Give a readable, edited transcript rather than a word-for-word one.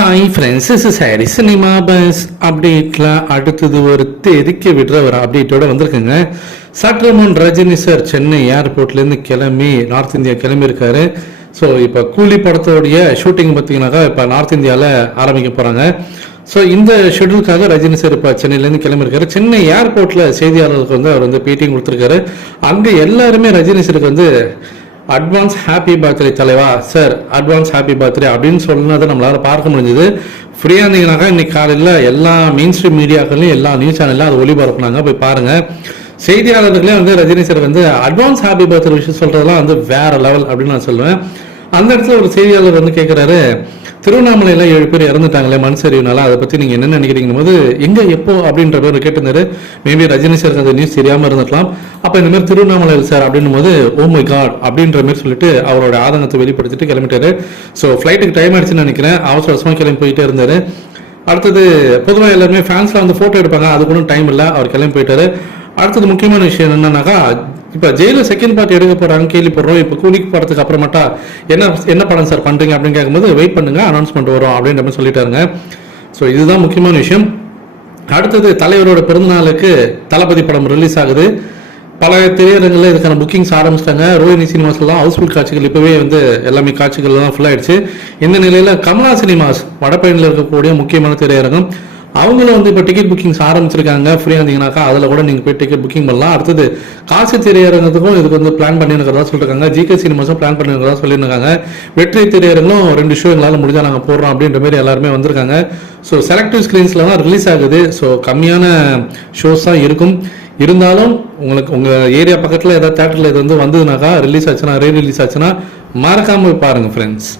Hi friends, this is Harry cinema bus அப்டேட்டில் அடுத்தது ஒரு தெரிக்க விடுற ஒரு அப்டேட்டோட வந்திருக்குங்க. சற்றுமுன் ரஜினி சார் சென்னை ஏர்போர்ட்லேருந்து கிளம்பி நார்த் இந்தியா கிளம்பியிருக்காரு. ஸோ இப்போ கூலி படத்தோடைய ஷூட்டிங் பார்த்தீங்கன்னாக்கா இப்போ நார்த் இந்தியாவில் ஆரம்பிக்க போகிறாங்க. ஸோ இந்த ஷெட்யூலுக்காக ரஜினி சார் இப்போ சென்னையிலேருந்து கிளம்பியிருக்காரு. சென்னை ஏர்போர்ட்டில் செய்தியாளர்களுக்கு வந்து அவர் வந்து பேட்டியும் கொடுத்துருக்காரு. அங்கே எல்லாருமே ரஜினி சாருக்கு வந்து அட்வான்ஸ் ஹாப்பி பர்த்டே தலைவா சார், அட்வான்ஸ் ஹாப்பி பர்த்டே அப்படின்னு சொன்னதை நம்மளால பார்க்க முடிஞ்சது. ஃப்ரீயாக இருந்தீங்கன்னாக்கா இன்னைக்கு காலையில் எல்லா மெயின் ஸ்ட்ரீம் மீடியாக்கள்லையும் எல்லா நியூஸ் சேனல்லையும் அது ஒளிபரப்புனாங்க, போய் பாருங்க. செய்தியாளர்களே வந்து ரஜினி சார் வந்து அட்வான்ஸ் ஹாப்பி பர்த்டே விஷயம் சொல்றதெல்லாம் வந்து வேற லெவல் அப்படின்னு நான் சொல்லுவேன். அந்த இடத்துல ஒரு செய்தியாளர் வந்து கேட்குறாரு, திருவண்ணாமலையில் 7 பேர் இறந்துட்டாங்களே மண் சரிவுனால, அதை பற்றி நீங்கள் என்ன நினைக்கிறீங்க போது எங்கே எப்போ அப்படின்ற பேர் கேட்டிருந்தாரு. மேபி ரஜினி சாருக்கு அந்த நியூஸ் தெரியாமல் இருந்துக்கலாம். அப்போ இந்த மாதிரி திருவண்ணாமலையில் சார் அப்படின்னும் போது ஓ மை காட் அப்படின்ற மாதிரி சொல்லிட்டு அவரோட ஆதங்கத்தை வெளிப்படுத்திட்டு கிளம்பிட்டாரு. ஸோ ஃப்ளைட்டுக்கு டைம் ஆயிடுச்சுன்னு நினைக்கிறேன். அவசர அவசரமாக கிளம்பி போயிட்டே இருந்தாரு. அடுத்தது பொதுவாக எல்லாருமே ஃபேன்ஸ்லாம் வந்து ஃபோட்டோ எடுப்பாங்க, அது கூட டைம் இல்லை, அவர் கிளம்பி போயிட்டாரு. அடுத்தது முக்கியமான விஷயம் என்னன்னாக்கா, இப்போ ஜெயிலில் செகண்ட் பார்ட் எடுக்க போகிறாங்க கேள்விப்படுறோம். இப்போ கூலிக்கு போகிறதுக்கு அப்புறமாட்டா என்ன படம் சார் பண்ணுறீங்க அப்படின்னு கேட்கும்போது வெயிட் பண்ணுங்க, அனௌன்ஸ்மெண்ட் வரும் அப்படின்ற மாதிரி சொல்லிட்டாருங்க. ஸோ இதுதான் முக்கியமான விஷயம். அடுத்தது தலைவரோட பிறந்தநாளுக்கு தளபதி படம் ரிலீஸ் ஆகுது. பல திரையரங்களில் இதுக்கான புக்கிங்ஸ் ஆரம்பிச்சிட்டாங்க. ரோஹினி சினிமாஸ்லாம் ஹவுஸ்ஃபுல் காட்சிகள் இப்போவே வந்து எல்லாமே காட்சிகள்லாம் ஃபுல் ஆயிடுச்சு. இந்த நிலையில் கமலா சினிமாஸ் வடபழனியில் இருக்கக்கூடிய முக்கியமான திரையரங்கம், அவங்களும் வந்து இப்போ டிக்கெட் புக்கிங்ஸ் ஆரம்பிச்சிருக்காங்க. ஃப்ரீயாக இருந்தீங்கன்னாக்கா அதில் கூட நீங்கள் போய் டிக்கெட் புக்கிங் பண்ணலாம். அடுத்தது காசி திரையரங்கத்துக்கும் இதுக்கு வந்து பிளான் பண்ணிருக்கிறதா சொல்லியிருக்காங்க. ஜிகே சினிமாஸும் பிளான் பண்ணிருக்கிறதா சொல்லியிருக்காங்க. வெற்றி திரையரங்கும் 2 ஷோ எங்களால் முடிஞ்சால் நாங்கள் போடுறோம் அப்படின்ற மாதிரி எல்லாருமே வந்திருக்காங்க. ஸோ செலக்டிவ் ஸ்க்ரீன்ஸில் தான் ரிலீஸ் ஆகுது. ஸோ கம்மியான ஷோஸ் தான் இருக்கும். இருந்தாலும் உங்களுக்கு உங்கள் ஏரியா பக்கத்தில் ஏதாவது தேட்டரில் இது வந்து வந்ததுனாக்கா, ரிலீஸ் ஆச்சுன்னா, ரீ ரிலீஸ் ஆச்சுன்னா மறக்காமல் பாருங்கள் ஃப்ரெண்ட்ஸ்.